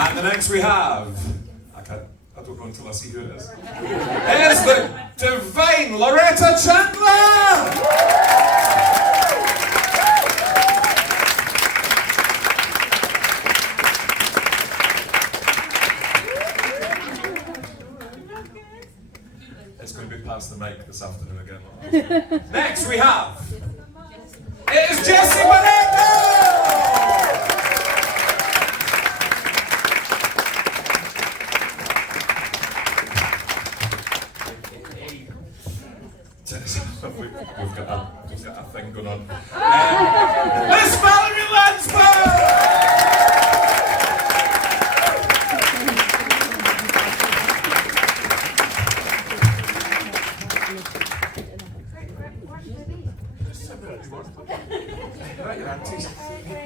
And the next we have, I don't know until I see who it is. It is the divine Loretta Chandler! It's going to be past the mic this afternoon again. Next we have, it is Jessie Borrego! We've got a thing going on. Miss Valerie Landsburg!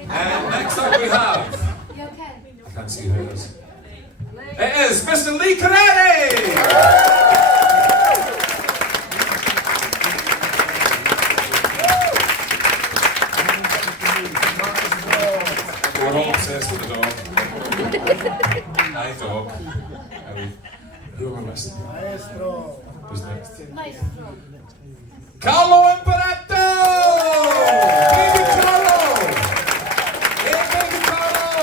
And next up we have, I can't see who it is. It is Mr. Curreri! We're all obsessed with the dog. Hi, dog. Who am I missing? Maestro. Who's next? Carlo Imperato! Baby Carlo! Hey, baby Carlo!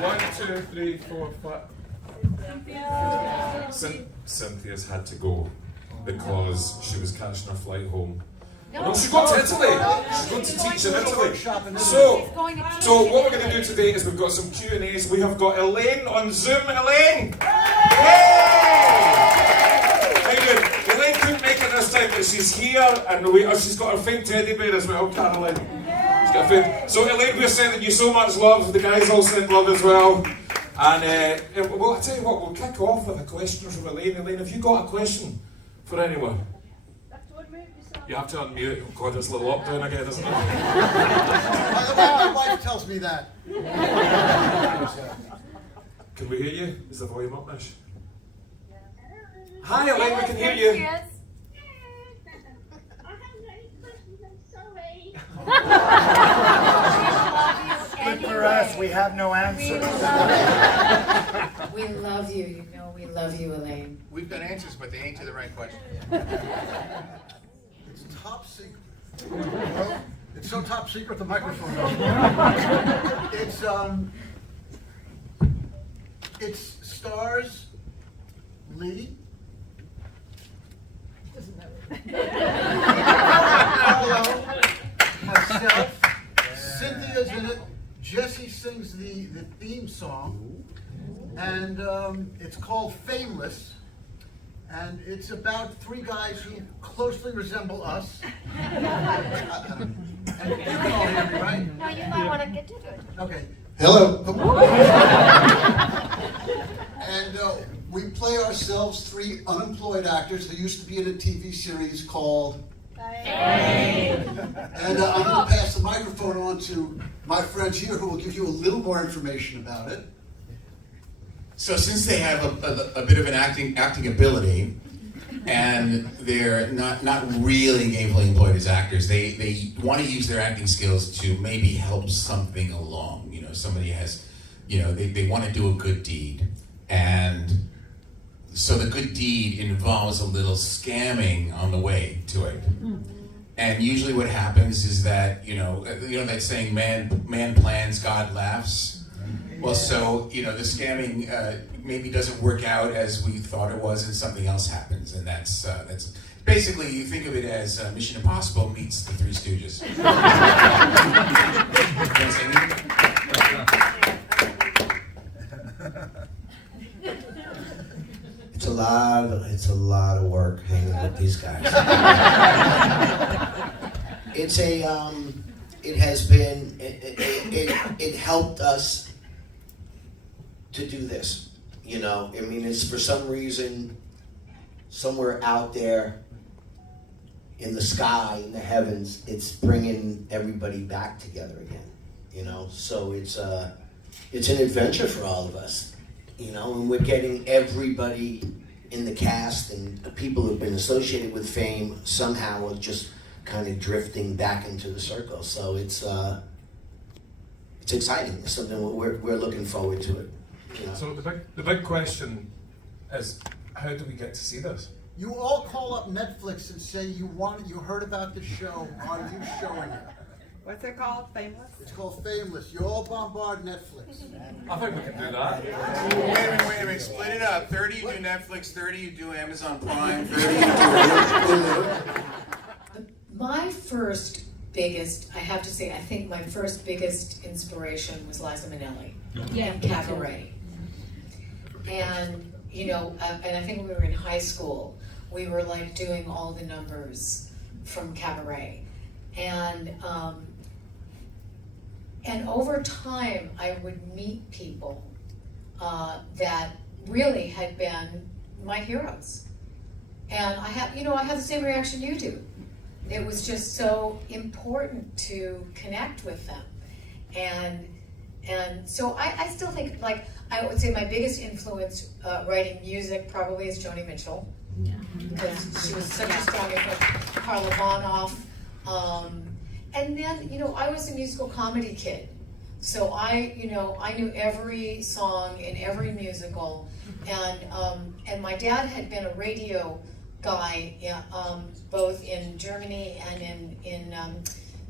1, 2, 3, 4, 5. Cynthia's had to go because she was catching her flight home. No, she's going to Italy. She's going to teach in Italy. So what we're going to do today is we've got some Q&As. We have got Elaine on Zoom. Elaine! Hey! Very good. Elaine couldn't make it this time, but she's here, and she's got her faint teddy bear as well, Caroline. She's got a faint. So Elaine, we're sending you so much love. The guys all send love as well. And well, I'll tell you what, we'll kick off with a question from Elaine. Elaine, have you got a question for anyone? You have to unmute. Oh God, it's a little lockdown again, isn't it? By the way, my wife tells me that. Can we hear you? Is the volume up, Mish? Hi, Elaine, we can hear you. Yes. I haven't got any questions, I'm sorry. Good for us, we have no answers. We love you. You know we love you, Elaine. We've got answers, but they ain't to the right question. It's top secret. It's so top secret the microphone goes. It stars Lee, Carlo, myself, Cynthia's in it, Jessie sings the theme song, and it's called Fameless. And it's about 3 guys who closely resemble us. And you can all hear me, right? No, you might want to get to it. Okay. Hello. And we play ourselves 3 unemployed actors who used to be in a TV series called Fame. And I'm going to pass the microphone on to my friends here who will give you a little more information about it. So since they have a bit of an acting ability, and they're not really gainfully employed as actors, they want to use their acting skills to maybe help something along. You know, somebody has, they want to do a good deed. And so the good deed involves a little scamming on the way to it. And usually what happens is that, that saying, man plans, God laughs. Well, so, the scamming maybe doesn't work out as we thought it was, and something else happens. And that's basically, you think of it as Mission Impossible meets the Three Stooges. It's a lot of work hanging with these guys. It helped us to do this, it's for some reason, somewhere out there in the sky, in the heavens, it's bringing everybody back together again, so it's an adventure for all of us, and we're getting everybody in the cast and the people who've been associated with Fame somehow are just kind of drifting back into the circle. So it's exciting. It's something we're looking forward to it. You know? So the big question is, how do we get to see this? You all call up Netflix and say you heard about the show. Are you showing it? What's it called? Fameless? It's called Fameless. You all bombard Netflix. I think we can do that. Wait a minute, split it up. 30 you do Netflix, 30 you do Amazon Prime, 30 you do My first biggest, I have to say, I think my first biggest inspiration was Liza Minnelli and Cabaret. And, you know, and I think when we were in high school, we were like doing all the numbers from Cabaret. And over time, I would meet people that really had been my heroes. And I have the same reaction you do. It was just so important to connect with them. And so I still think, like, I would say my biggest influence writing music probably is Joni Mitchell. Because she was such a strong influence. Carlo. And then, you know, I was a musical comedy kid. So I knew every song in every musical. And my dad had been a radio guy, both in Germany and in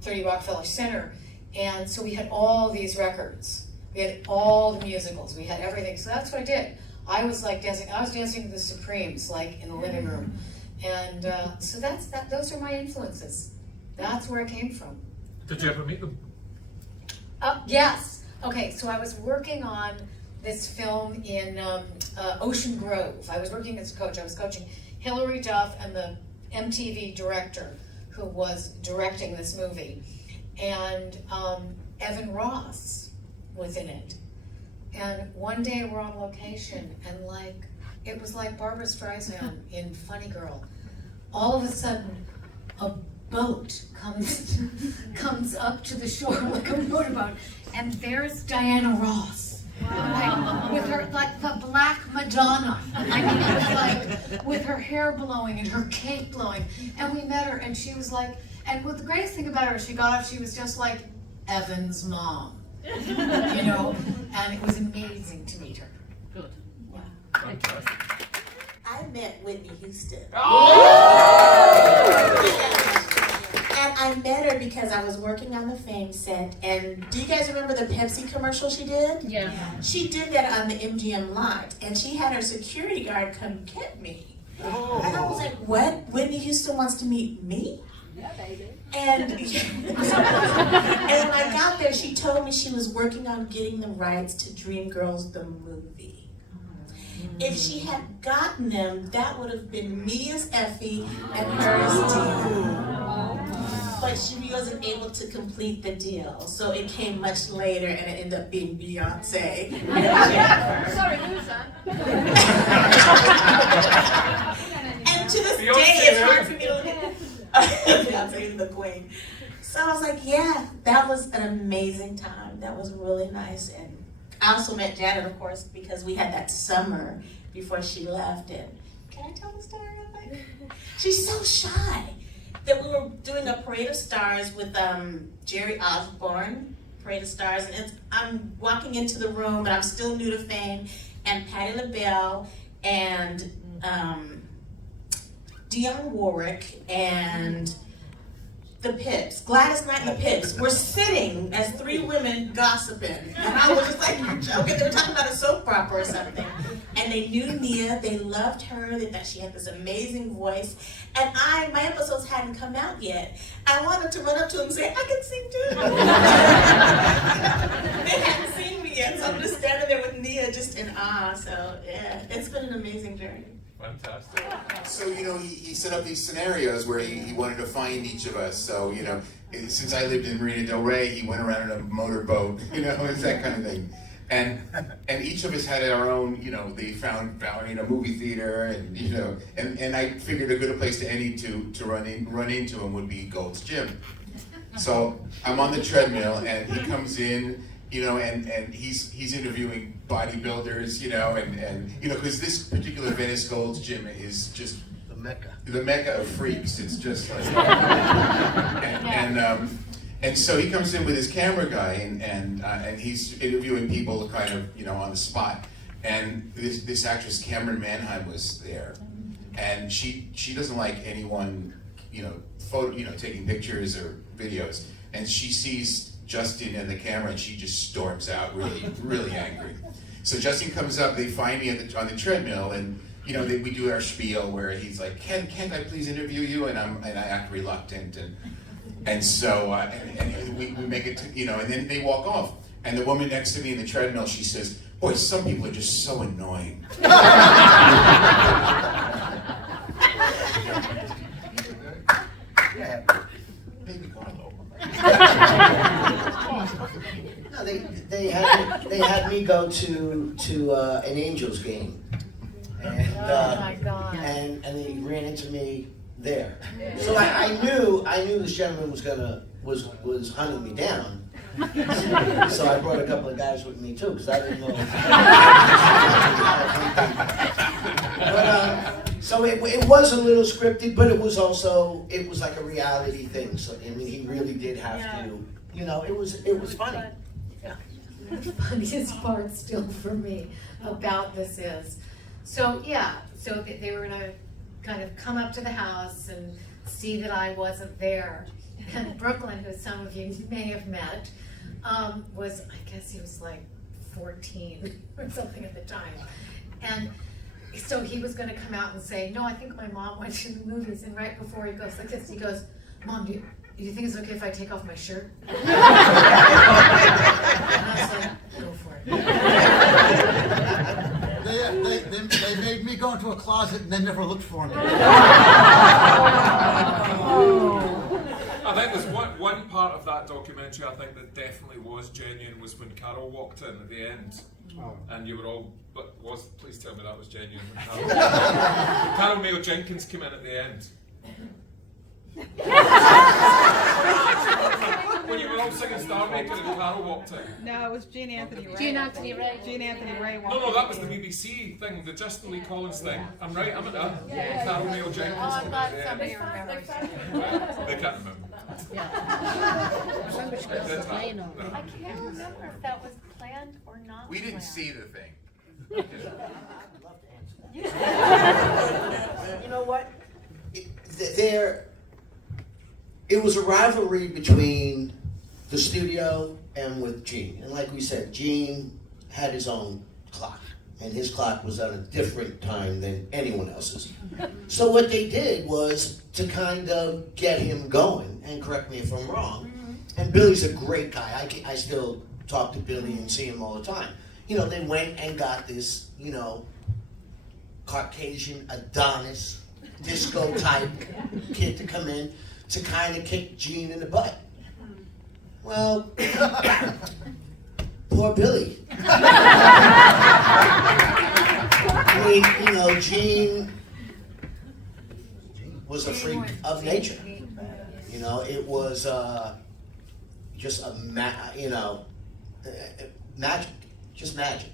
30 Rockefeller Center. And so we had all these records. We had all the musicals. We had everything. So that's what I did. I was like dancing. I was dancing to the Supremes, like in the living room. And so those are my influences. That's where it came from. Did you ever meet them? Yes. Okay, so I was working on this film in Ocean Grove. I was working as a coach. I was coaching Hilary Duff and the MTV director who was directing this movie. And Evan Ross was in it. And one day we're on location and it was like Barbara Streisand in Funny Girl. All of a sudden, a boat comes up to the shore like a motorboat, and there's Diana Ross. Like, with her, like the Black Madonna. I mean, it was like, with her hair blowing and her cape blowing. And we met her, and she was like, and what the greatest thing about her, she got off, she was just like Evan's mom. You know? And it was amazing to meet her. Good. Yeah. I met Whitney Houston. And I met her because I was working on the Fame set. And do you guys remember the Pepsi commercial she did? Yeah. She did that on the MGM lot, and she had her security guard come get me. Oh. And I was like, what? Whitney Houston wants to meet me? Yeah, baby. And when I got there, she told me she was working on getting the rights to Dreamgirls the movie. If she had gotten them, that would have been me as Effie and her as Dee. But she wasn't able to complete the deal, so it came much later, and it ended up being Beyonce. Sorry, loser. And to this day, it's hard for me to Beyonce is the queen. So I was like, yeah, that was an amazing time. That was really nice. And I also met Janet, of course, because we had that summer before she left. And can I tell the story real quick? She's so shy that we were doing a Parade of Stars with Jerry Osborne, Parade of Stars, and I'm walking into the room, and I'm still new to Fame, and Patti LaBelle and Dionne Warwick and the Pips, Gladys Knight and the Pips, were sitting as three women gossiping. And I was just like, you're joking. They were talking about a soap opera or something. And they knew Nia, they loved her, they thought she had this amazing voice. And my episodes hadn't come out yet. I wanted to run up to them and say, I can sing too. They hadn't seen me yet, so I'm just standing there with Nia just in awe. So yeah, it's been an amazing journey. Fantastic. So, you know, he set up these scenarios where he wanted to find each of us. So, you know, since I lived in Marina Del Rey, he went around in a motorboat, you know, it's that kind of thing. And each of us had our own, you know, they found Valerie in a movie theater, and, you know, and I figured a good place to any to run into him would be Gold's Gym. So I'm on the treadmill, and he comes in, you know, and he's interviewing bodybuilders, you know, and you know, because this particular Venice Gold's Gym is just The Mecca. the Mecca of freaks. It's just like and so he comes in with his camera guy, and he's interviewing people kind of, you know, on the spot. And this actress Cameron Manheim was there, and she doesn't like anyone, you know, taking pictures or videos. And she sees Justin and the camera, and she just storms out, really angry. So Justin comes up. They find me on the treadmill, and you know, we do our spiel where he's like, "Can't I please interview you?" And I act reluctant, and so and we make it to, you know, and then they walk off. And the woman next to me in the treadmill, she says, "Boy, some people are just so annoying." Yeah. Baby Carlo. No, they had me go to an Angels game, and Oh my God. and they ran into me there. So I knew this gentleman was hunting me down. So I brought a couple of guys with me too, because I didn't know. But so it was a little scripted, but it was like a reality thing. So I mean, he really did have to, you know, it was funny. Yeah. The funniest part still for me about this is, so they were gonna kind of come up to the house and see that I wasn't there. And Brooklyn, who some of you may have met, was, I guess he was like 14 or something at the time. And so he was gonna come out and say, "No, I think my mom went to the movies." And right before he goes like this, he goes, "Mom, do you think it's okay if I take off my shirt?" And I was like, "Go for it." They made me go into a closet and they never looked for me. I think there's one part of that documentary I think that definitely was genuine was when Carlo walked in at the end. And you were all, please tell me that was genuine. When Carlo Mayo Jenkins came in at the end. When you were all singing Star Maker and Carlo walked in. No, it was Gene Anthony Ray. Gene Anthony Ray. Gene Anthony Ray. No, that was the BBC thing, the Justin Lee Collins thing. I'm right, I'm at that. Carlo Mayo Jenkins. Oh, I'm glad at the somebody end. remembers. They can't remember. I can't remember if that was planned or not. We didn't see the thing. You know what? It was a rivalry between the studio and with Gene. And like we said, Gene had his own clock. And his clock was on a different time than anyone else's. So what they did was to kind of get him going, and correct me if I'm wrong, and Billy's a great guy. I still talk to Billy and see him all the time. You know, they went and got this, you know, Caucasian Adonis, disco type kid to come in to kind of kick Gene in the butt. Well, poor Billy. I mean, you know, Gene was a freak of nature. You know, it was just magic, just magic.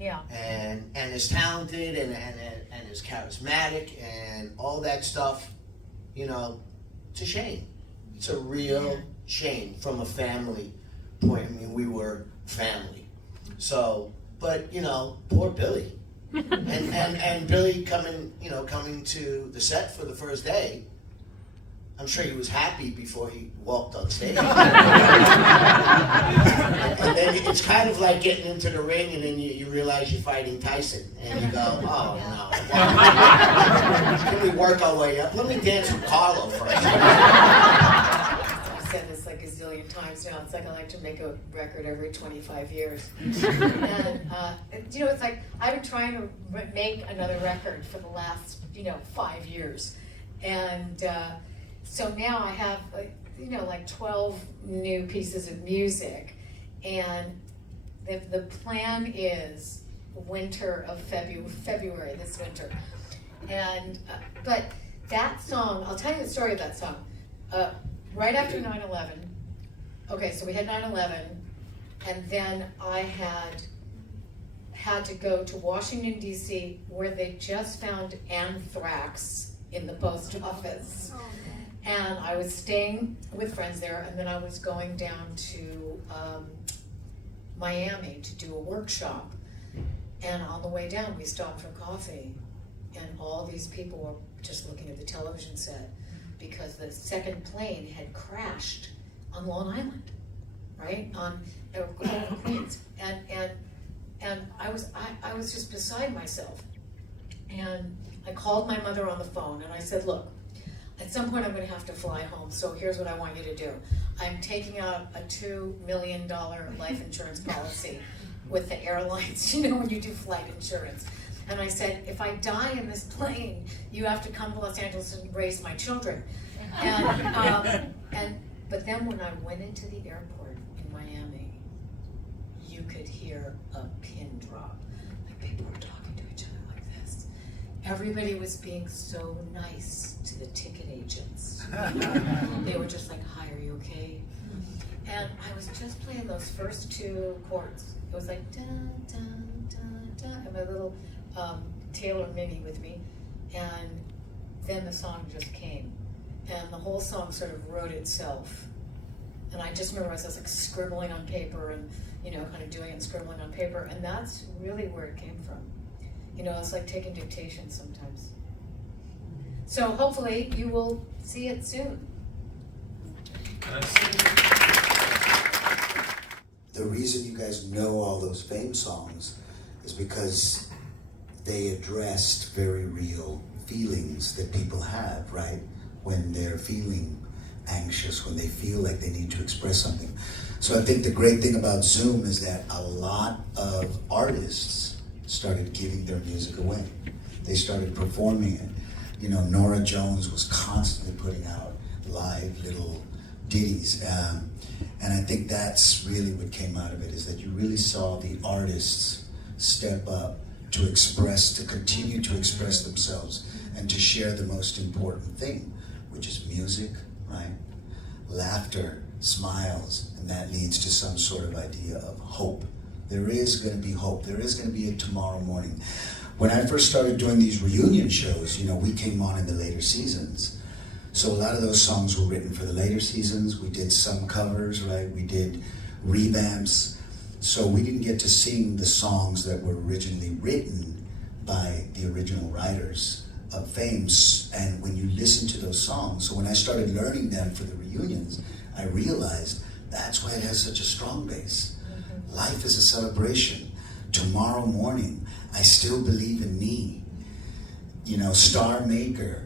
Yeah. And as talented and as charismatic and all that stuff, you know, it's a shame. It's a real shame from a family point. I mean, we were family. So, but you know, poor Billy. and Billy coming to the set for the first day, I'm sure he was happy before he walked on stage. And then it's kind of like getting into the ring and then you realize you're fighting Tyson. And you go, oh no. Can we work our way up? Let me dance with Carlo first. I've said this like a zillion times now. It's like I like to make a record every 25 years. And, you know, it's like I've been trying to make another record for the last, 5 years. And so now I have, like 12 new pieces of music. And the plan is winter of February, this winter. And, but that song, I'll tell you the story of that song. Right after 9/11, okay, so we had 9/11, and then I had to go to Washington, D.C., where they just found anthrax in the post office. And I was staying with friends there, and then I was going down to Miami to do a workshop. And on the way down, we stopped for coffee, and all these people were just looking at the television set because the second plane had crashed on Long Island, right? On Queens. And I was just beside myself. And I called my mother on the phone and I said, look, at some point I'm gonna have to fly home, so here's what I want you to do. I'm taking out a $2 million life insurance policy with the airlines, you know, when you do flight insurance. And I said, if I die in this plane, you have to come to Los Angeles and raise my children. But then when I went into the airport in Miami, you could hear a pin drop. Like people were talking to each other like this. Everybody was being so nice to the ticket agents. They were just like, hi, are you okay? And I was just playing those first two chords. It was like, dun, dun, dun, dun, and my little Taylor Mini with me. And then the song just came. And the whole song sort of wrote itself. And I just remember I was like scribbling on paper and, you know, kind of doing it and scribbling on paper. And that's really where it came from. You know, it's like taking dictation sometimes. So hopefully you will see it soon. The reason you guys know all those Fame songs is because they addressed very real feelings that people have, right? When they're feeling anxious, when they feel like they need to express something. So I think the great thing about Zoom is that a lot of artists started giving their music away. They started performing it. You know, Norah Jones was constantly putting out live little ditties. And I think that's really what came out of it, is that you really saw the artists step up to express, to continue to express themselves and to share the most important thing, which is music, right? Laughter, smiles, and that leads to some sort of idea of hope. There is going to be hope. There is going to be a tomorrow morning. When I first started doing these reunion shows, you know, we came on in the later seasons. So a lot of those songs were written for the later seasons. We did some covers, right? We did revamps. So we didn't get to sing the songs that were originally written by the original writers of Fame. And when you listen to those songs, so when I started learning them for the reunions, I realized that's why it has such a strong base. Mm-hmm. Life is a celebration. Tomorrow morning, I still believe in me. You know, Star Maker.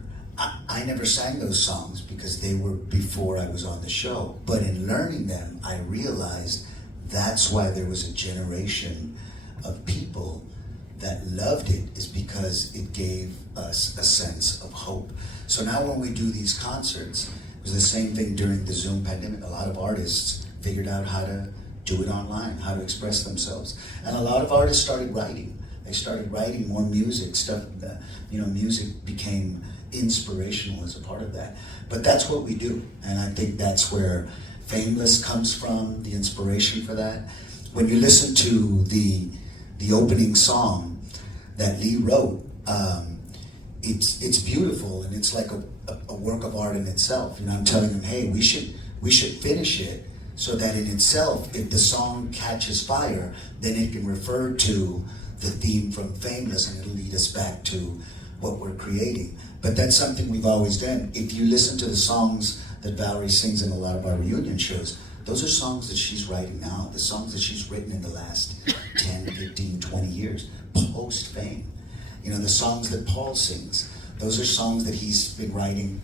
I never sang those songs because they were before I was on the show. But in learning them, I realized that's why there was a generation of people that loved it, is because it gave us a sense of hope. So now when we do these concerts, it was the same thing during the Zoom pandemic. A lot of artists figured out how to do it online, how to express themselves. And a lot of artists started writing. They started writing more music, stuff, you know, music became inspirational as a part of that. But that's what we do. And I think that's where Fameless comes from, the inspiration for that. When you listen to the opening song that Lee wrote, it's beautiful, and it's like a work of art in itself. You know, I'm telling him, hey, we should finish it so that in itself, if the song catches fire, then it can refer to the theme from Fameless, and it'll lead us back to what we're creating. But that's something we've always done. If you listen to the songs that Valerie sings in a lot of our reunion shows, those are songs that she's writing now, the songs that she's written in the last 10, 15, 20 years, post-Fame. You know, the songs that Paul sings, those are songs that he's been writing,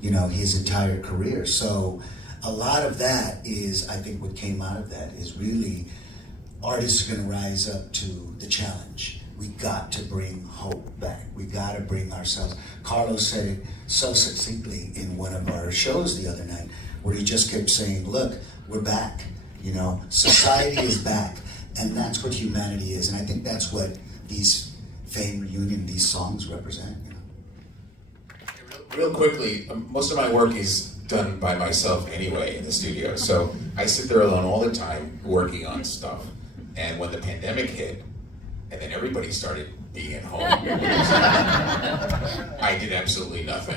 you know, his entire career. So a lot of that is, I think what came out of that is really artists are gonna rise up to the challenge. We got to bring hope back. We got to bring ourselves. Carlo said it so succinctly in one of our shows the other night, where he just kept saying, look, we're back. You know, society is back. And that's what humanity is. And I think that's what these Fame reunion, these songs represent. You know? Real quickly, most of my work is done by myself anyway in the studio. So I sit there alone all the time working on stuff. And when the pandemic hit, and then everybody started being at home. I did absolutely nothing.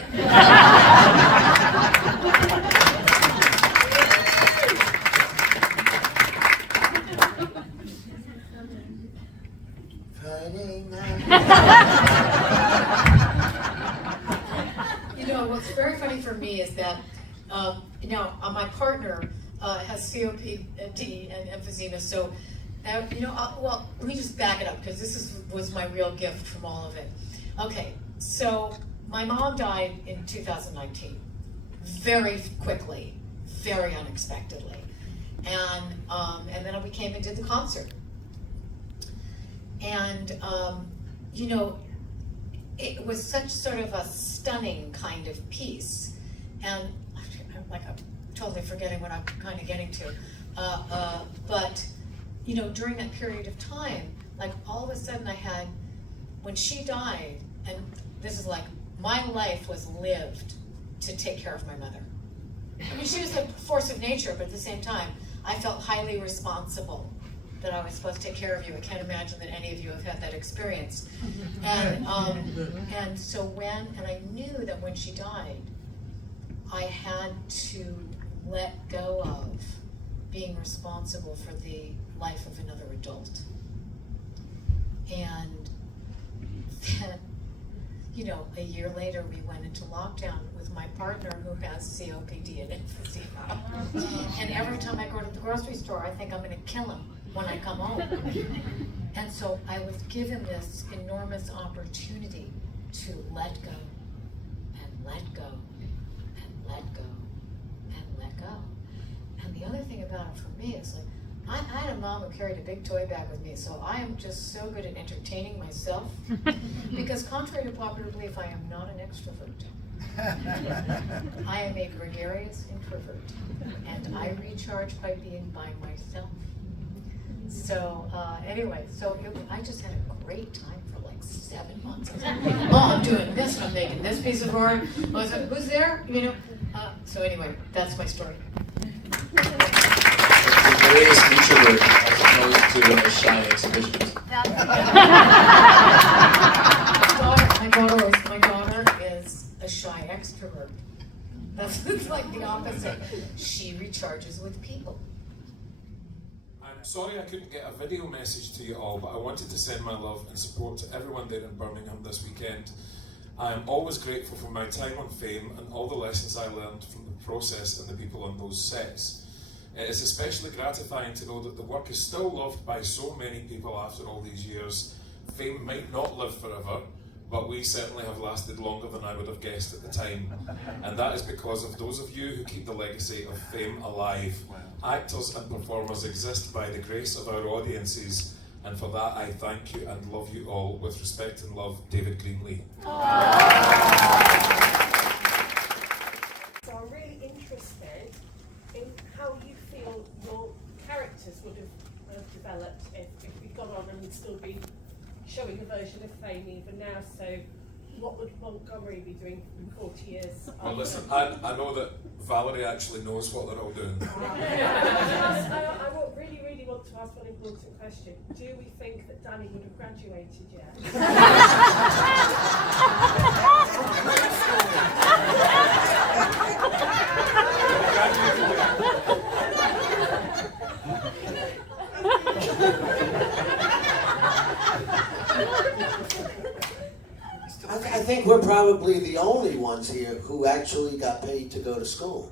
You know, what's very funny for me is that, my partner has COPD and emphysema, so, well, let me just back it up, because this was my real gift from all of it. Okay, so my mom died in 2019, very quickly, very unexpectedly, and then we came and did the concert. And, it was such sort of a stunning kind of piece. And I'm totally forgetting what I'm kind of getting to. But, during that period of time, like all of a sudden when she died, and this is like, my life was lived to take care of my mother. I mean, she was a force of nature, but at the same time, I felt highly responsible that I was supposed to take care of you. I can't imagine that any of you have had that experience. And so I knew that when she died, I had to let go of being responsible for the life of another adult. And then, a year later we went into lockdown with my partner who has COPD and emphysema. And every time I go to the grocery store, I think I'm gonna kill him when I come home. And so I was given this enormous opportunity to let go, and let go, and let go, and let go. And the other thing about it for me is, like, I had a mom who carried a big toy bag with me, so I am just so good at entertaining myself, because contrary to popular belief, I am not an extrovert. I am a gregarious introvert, and I recharge by being by myself. So anyway, I just had a great time for like 7 months. I was like, I'm doing this, and I'm making this piece of art. I was like, who's there? So anyway, that's my story. Gregarious introvert as opposed to a shy exhibitionist. My daughter is a shy extrovert. It's like the opposite. She recharges with people. I'm sorry I couldn't get a video message to you all, but I wanted to send my love and support to everyone there in Birmingham this weekend. I'm always grateful for my time on Fame and all the lessons I learned from the process and the people on those sets. It is especially gratifying to know that the work is still loved by so many people after all these years. Fame might not live forever, but we certainly have lasted longer than I would have guessed at the time. And that is because of those of you who keep the legacy of Fame alive. Actors and performers exist by the grace of our audiences, and for that I thank you and love you all. With respect and love, David Greenlee. So I'm really interested in how you feel your characters would have developed if we'd gone on and we'd still be showing a version of Fame even now. So what would Montgomery be doing in 40 years? Well, listen, I know that Valerie actually knows what they're all doing. I really want to ask one important question. Do we think that Danny would have graduated yet? I think we're probably the only ones here who actually got paid to go to school.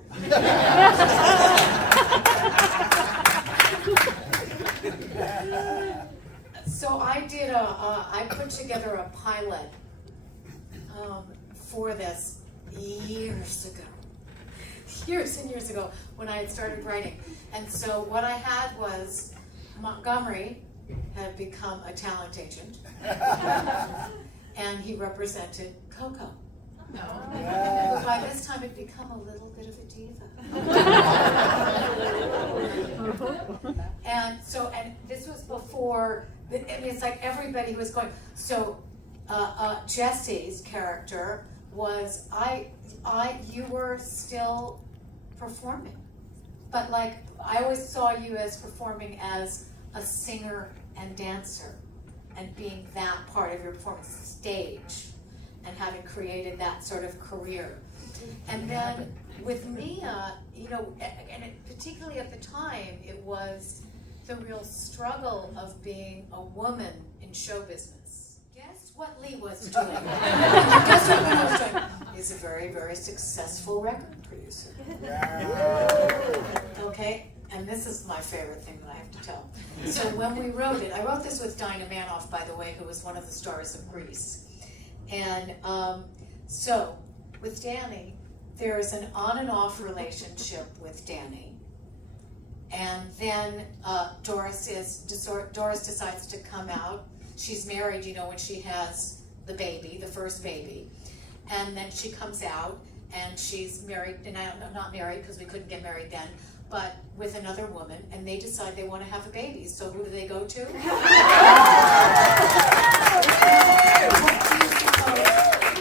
So I put together a pilot for this years and years ago when I had started writing. And so what I had was Montgomery had become a talent agent. And he represented Coco. No. But by this time had become a little bit of a diva. And this was before, it's like everybody was going. So Jesse's character was, you were still performing. But like, I always saw you as performing as a singer and dancer. and being that part of your performance stage and having created that sort of career. And then with Mia, you know, and particularly at the time, it was the real struggle of being a woman in show business. Guess what Lee was doing? Guess what Lee was doing? He's a very, very successful record producer. Okay? And this is my favorite thing that I have to tell. So when we wrote it, I wrote this with Dinah Manoff, by the way, who was one of the stars of Grease. And so with Danny, there is an on and off relationship with Danny. And then Doris decides to come out. She's married, you know, when she has the baby, the first baby. And then she comes out and she's married, and not married because we couldn't get married then, but with another woman, and they decide they want to have a baby. So who do they go to?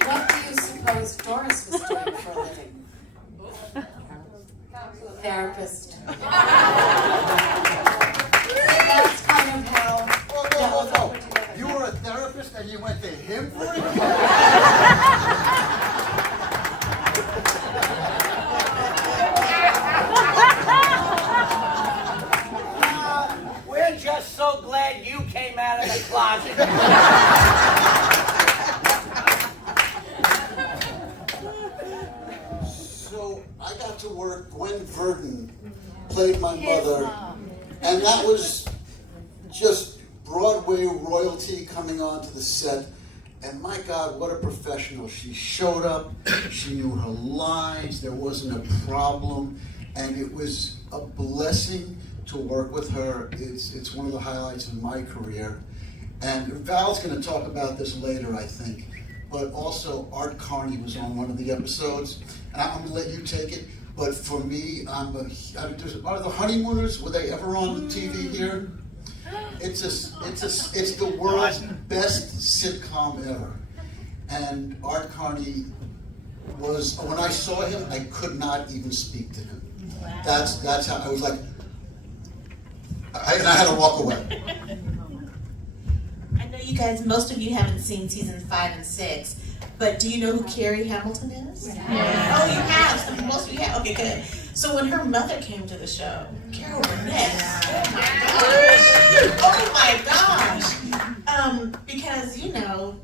What do you suppose Doris was doing for a living? Therapist. That's kind of how that was all put together. You were a therapist and you went to him for it? We're just so glad you came out of the closet. So I got to work. Gwen Verdon played my mother, and that was just Broadway royalty coming onto the set. And my God, what a professional. She showed up, she knew her lines, there wasn't a problem, and it was a blessing to work with her. It's one of the highlights of my career. And Val's going to talk about this later, I think. But also, Art Carney was on one of the episodes, and I'm going to let you take it. But for me, are the Honeymooners, were they ever on TV here? It's the world's best sitcom ever. And Art Carney was, when I saw him, I could not even speak to him. That's how, I was like, and I had to walk away. I know you guys, most of you haven't seen seasons 5 and 6, but do you know who Curreri Hamilton is? Yeah. Oh, you have? So most of you have? Okay, good. So when her mother came to the show, Carol Burnett, oh my gosh. Because, you know,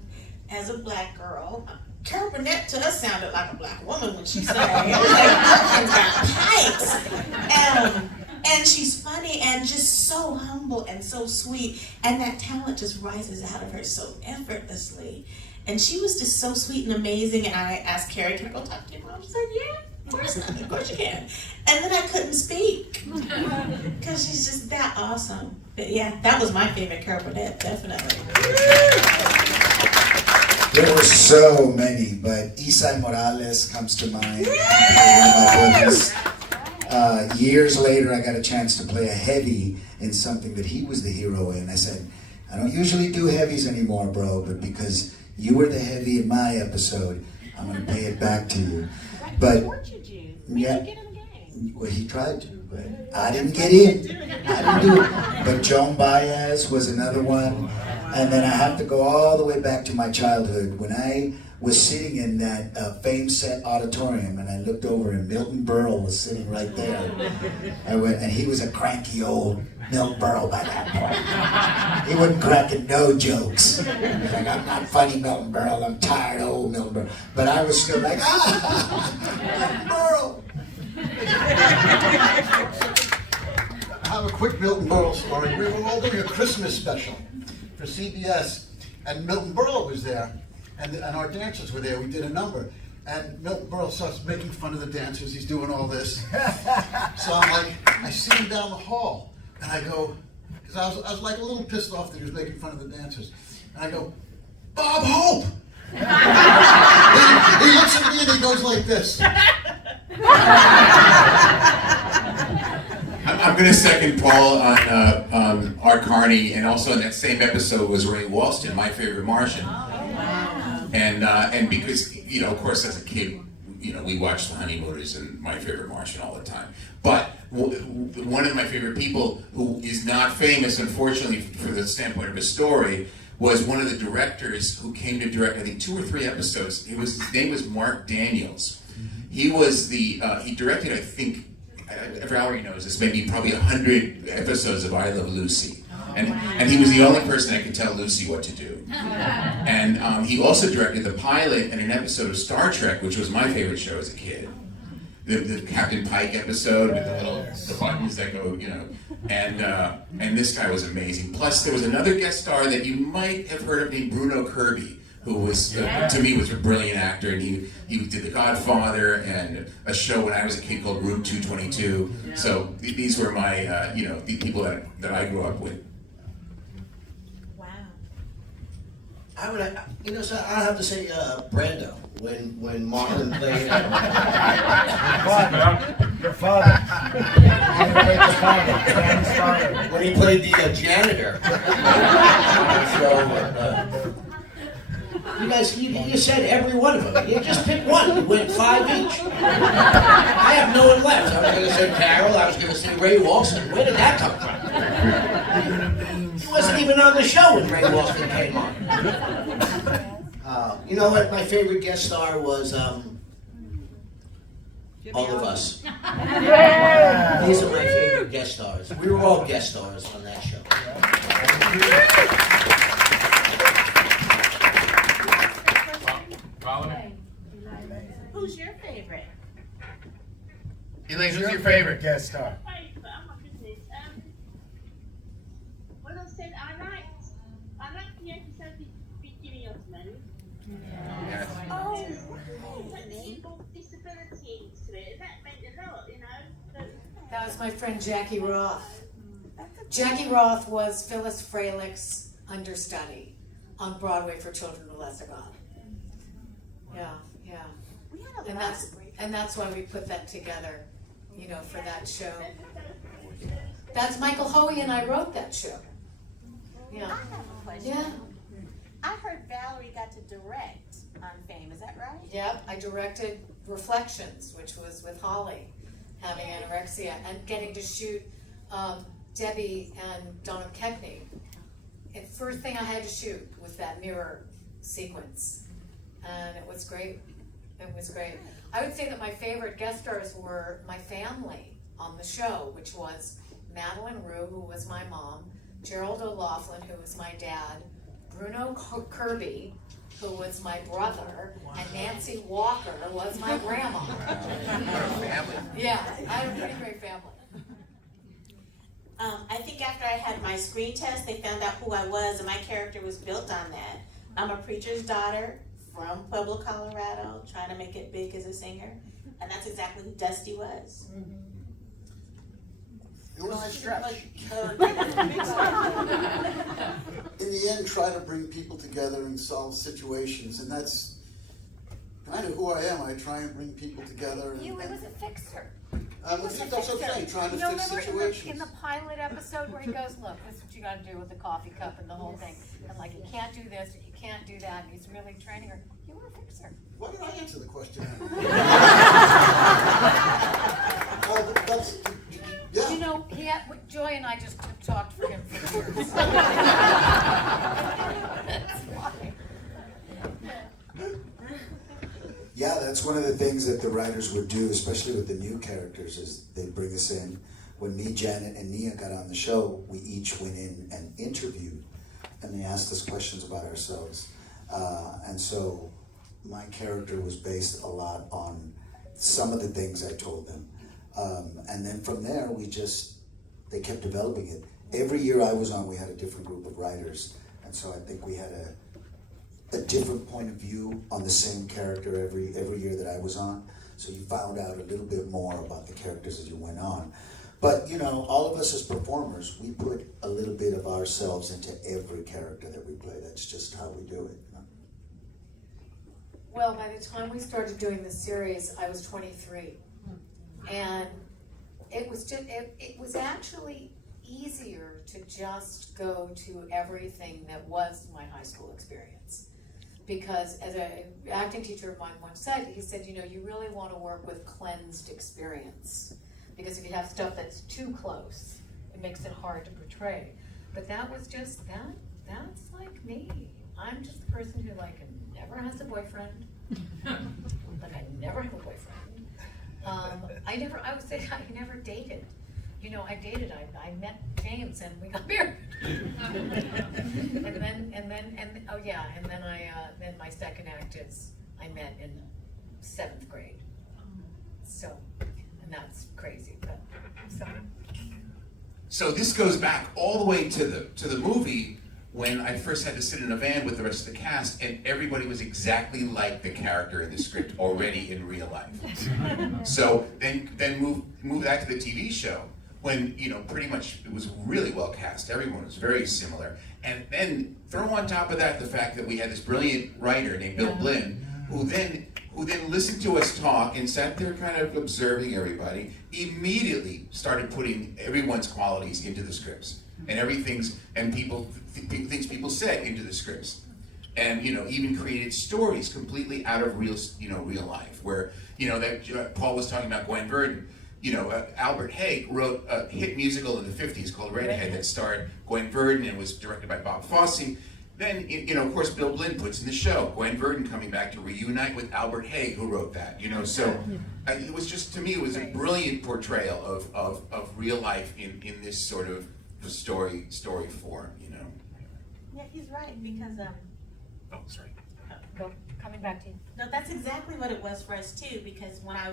as a black girl, Carol Burnett to us sounded like a black woman when she sang. It was like, girlfriend's got pipes. And she's funny and just so humble and so sweet. And that talent just rises out of her so effortlessly. And she was just so sweet and amazing. And I asked Carrie, can I go talk to your mom? She said, yeah, of course you can. And then I couldn't speak because she's just that awesome. But yeah, that was my favorite Carol Burnett, definitely. There were so many, but Isai Morales comes to mind. One of my brothers. Years later, I got a chance to play a heavy in something that he was the hero in. I said, I don't usually do heavies anymore, bro, but because you were the heavy in my episode, I'm going to pay it back to you. But yeah, well, he tried to, but I didn't get in. I didn't do it. But Joan Baez was another one. And then I have to go all the way back to my childhood when I was sitting in that Fame Set auditorium, and I looked over and Milton Berle was sitting right there. And he was a cranky old Milton Berle by that point. He wasn't cracking no jokes. He's like, I'm not funny, Milton Berle. I'm tired, old Milton Berle. But I was still like, Milton Berle. I have a quick Milton Berle story. We were all doing a Christmas special for CBS, and Milton Berle was there. And our dancers were there. We did a number. And Milton Berle starts making fun of the dancers. He's doing all this. So I'm like, I see him down the hall. And I go, because I was like a little pissed off that he was making fun of the dancers. And I go, Bob Hope! he looks at me and he goes like this. I'm going to second Paul on Art Carney, and also in that same episode was Ray Walston, My Favorite Martian. And because, you know, of course, as a kid, you know, we watched The Honeymooners and My Favorite Martian all the time. But one of my favorite people who is not famous, unfortunately, for the standpoint of his story, was one of the directors who came to direct, I think, 2 or 3 episodes. His name was Mark Daniels. He was he directed, I think, Valerie knows this, maybe probably 100 episodes of I Love Lucy. And he was the only person that could tell Lucy what to do. And he also directed the pilot in an episode of Star Trek, which was my favorite show as a kid. The Captain Pike episode with the buttons that go, you know. And this guy was amazing. Plus, there was another guest star that you might have heard of named Bruno Kirby, who was, to me, was a brilliant actor. And he did The Godfather and a show when I was a kid called Room 222. So these were my, the people that I grew up with. I would, so I have to say, Brando, when Marlon played. Your father. When he played the janitor. You guys, you said every one of them. You just picked one. You went 5 each. I have no one left. I was going to say Carol. I was going to say Ray Walston. Where did that come from? He wasn't even on the show when Ray Walston came on. You know what? My favorite guest star was all of us. These are my favorite guest stars. We were all guest stars on that show. Who's your favorite? Elaine, who's your favorite guest star? Well, I said I liked the episode with Jimmy Osmond. Yes. Oh, that people with disabilities to it. That meant a lot, you know. That was my friend Jackie Roth. Jackie Roth was Phyllis Frelick's understudy on Broadway for Children of Lesser God. Yeah. And that's why we put that together, for that show. That's Michael Hoey and I wrote that show. Yeah. I have a question. Yeah. I heard Valerie got to direct on Fame, is that right? Yep, I directed Reflections, which was with Holly having anorexia, and getting to shoot Debbie and Donna Keckney. And first thing I had to shoot was that mirror sequence, and it was great. It was great. I would say that my favorite guest stars were my family on the show, which was Madeline Rue, who was my mom, Gerald O'Laughlin, who was my dad, Bruno Kirby, who was my brother, and Nancy Walker was my grandma. Yeah, I had a pretty great family. I think after I had my screen test, they found out who I was, and my character was built on that. I'm a preacher's daughter from Pueblo, Colorado, trying to make it big as a singer, and that's exactly who Dusty was. It was a stretch. In the end, try to bring people together and solve situations, and that's kind of who I am. I try and bring people together. It was a fixer. That's okay, trying to fix situations. In the pilot episode where he goes, look, this is what you gotta do with the coffee cup and the whole thing. And like, you can't do this, you can't do that, and he's really training her. You were a fixer. Why did I answer the question? Yeah. Joy and I just talked for him for years. That's why. Yeah, that's one of the things that the writers would do, especially with the new characters, is they'd bring us in. When me, Janet, and Nia got on the show, we each went in and interviewed, and they asked us questions about ourselves. And so my character was based a lot on some of the things I told them. And then from there, they kept developing it. Every year I was on, we had a different group of writers. And so I think we had a different point of view on the same character every year that I was on. So you found out a little bit more about the characters as you went on. But, all of us as performers, we put a little bit of ourselves into every character that we play. That's just how we do it. Well, by the time we started doing the series, I was 23. And it was actually easier to just go to everything that was my high school experience. Because as an acting teacher of mine once said, he said, you really want to work with cleansed experience. Because if you have stuff that's too close, it makes it hard to portray. But that was just, that's like me. I'm just the person who like never has a boyfriend. Like I never have a boyfriend. I would say I never dated. You know, I dated, I met James and we got married. Then my second act is, I met in 7th grade. So, and that's crazy, but, So this goes back all the way to the movie when I first had to sit in a van with the rest of the cast, and everybody was exactly like the character in the script already in real life. So then move that to the TV show when, you know, pretty much it was really well cast. Everyone was very similar. And then throw on top of that the fact that we had this brilliant writer named Bill Blinn, who then listened to us talk and sat there kind of observing everybody, immediately started putting everyone's qualities into the scripts and things people said into the scripts. And, you know, even created stories completely out of real life, where, you know, that Paul was talking about Gwen Verdon. You know, Albert Haig wrote a hit musical in the 50s called Redhead that starred Gwen Verdon and was directed by Bob Fosse. Then, you know, of course, Bill Blinn puts in the show, Gwen Verdon coming back to reunite with Albert Haig, who wrote that, you know. So it was just, to me, it was a brilliant portrayal of real life in this sort of story form, you know. Yeah, he's right, because, Oh, sorry. go, coming back to you. no, that's exactly what it was for us too, because when I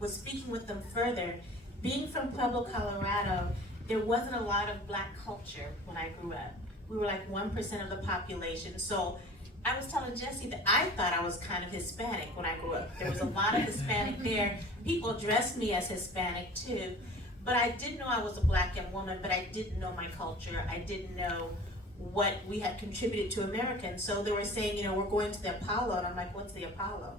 was speaking with them further, being from Pueblo, Colorado, there wasn't a lot of Black culture when I grew up. We were like 1% of the population. So I was telling Jesse that I thought I was kind of Hispanic when I grew up. There was a lot of Hispanic there. People dressed me as Hispanic too. But I didn't know I was a Black young woman, but I didn't know my culture. I didn't know what we had contributed to America. And so they were saying, you know, we're going to the Apollo. And I'm like, what's the Apollo?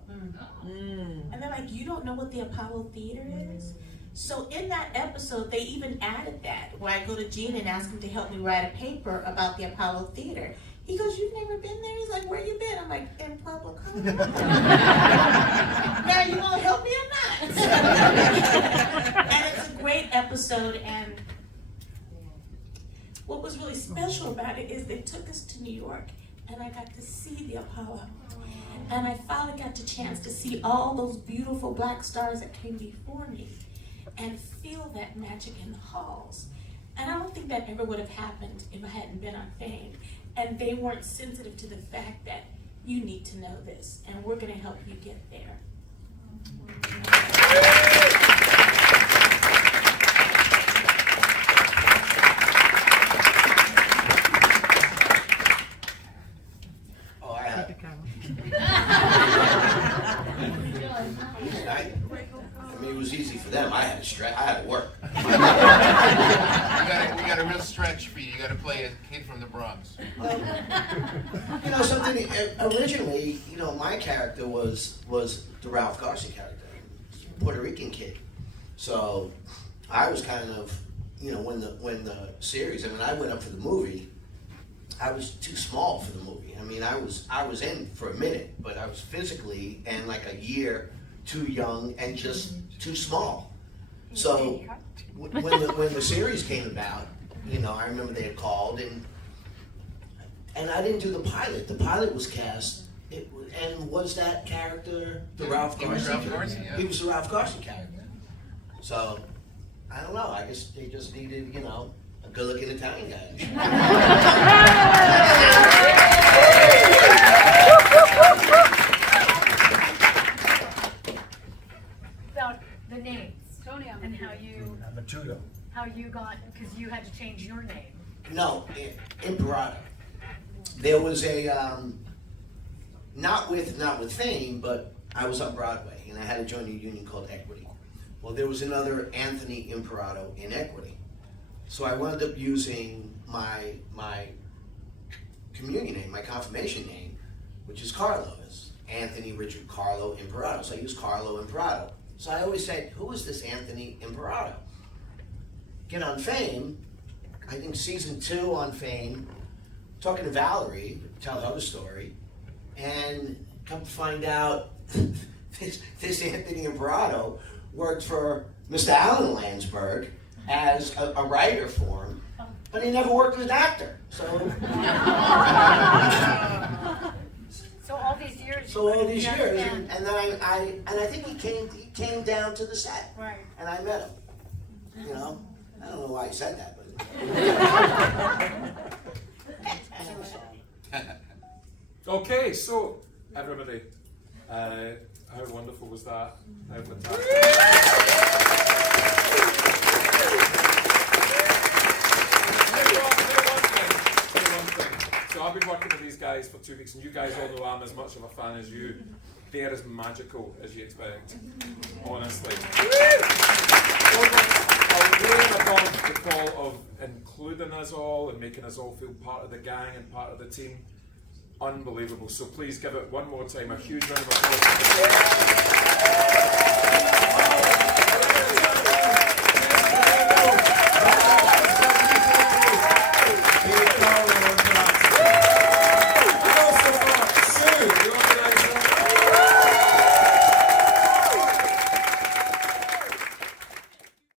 And they're like, you don't know what the Apollo Theater is? So in that episode, they even added that, where I go to Gene and ask him to help me write a paper about the Apollo Theater. He goes, you've never been there? He's like, where you been? I'm like, in Pueblo, Colorado. Now, you gonna help me or not? And it's a great episode, and what was really special about it is they took us to New York, and I got to see the Apollo. And I finally got the chance to see all those beautiful Black stars that came before me and feel that magic in the halls. And I don't think that ever would have happened if I hadn't been on Fame. And they weren't sensitive to the fact that you need to know this, and we're gonna help you get there. Oh, I have. I mean, it was easy for them. I had to work. We got a real stretch for you. You got to play a kid from the Bronx. You know something? Originally, you know, my character was the Ralph Garcia character, Puerto Rican kid. So I was kind of, you know, when the series. I mean, I went up for the movie. I was too small for the movie. I mean, I was in for a minute, but I was physically and like a year too young and just too small. So when the series came about, you know, I remember they had called and I didn't do the pilot. The pilot was cast, and was that character the Ralph Garcia? He was the Ralph Garcia character. So I don't know. I guess they just needed, you know, a good-looking Italian guy. About the names, and how you got, because you had to change your name. No, Imperato. There was a not with Fame, but I was on Broadway and I had to join a union called Equity. Well, there was another Anthony Imperato in Equity, so I wound up using my communion name, my confirmation name, which is Carlo. It's Anthony Richard Carlo Imperato. So I use Carlo Imperato. So I always said, who is this Anthony Imperato? Get on Fame, I think season 2 on Fame, talking to Valerie, tell her story, and come to find out this Anthony Imperato worked for Mr. Alan Landsburg as a writer for him, but he never worked with an actor. So So all these years. so all these just years, been- and then I think he came down to the set, Right. and I met him. You know, I don't know why he said that, but. Okay, so everybody, how wonderful was that? How fantastic. So I've been working with these guys for 2 weeks, and you guys all know I'm as much of a fan as you. They're as magical as you expect, honestly. Over and above the call of including us all and making us all feel part of the gang and part of the team. Unbelievable. So please give it one more time a huge round of applause.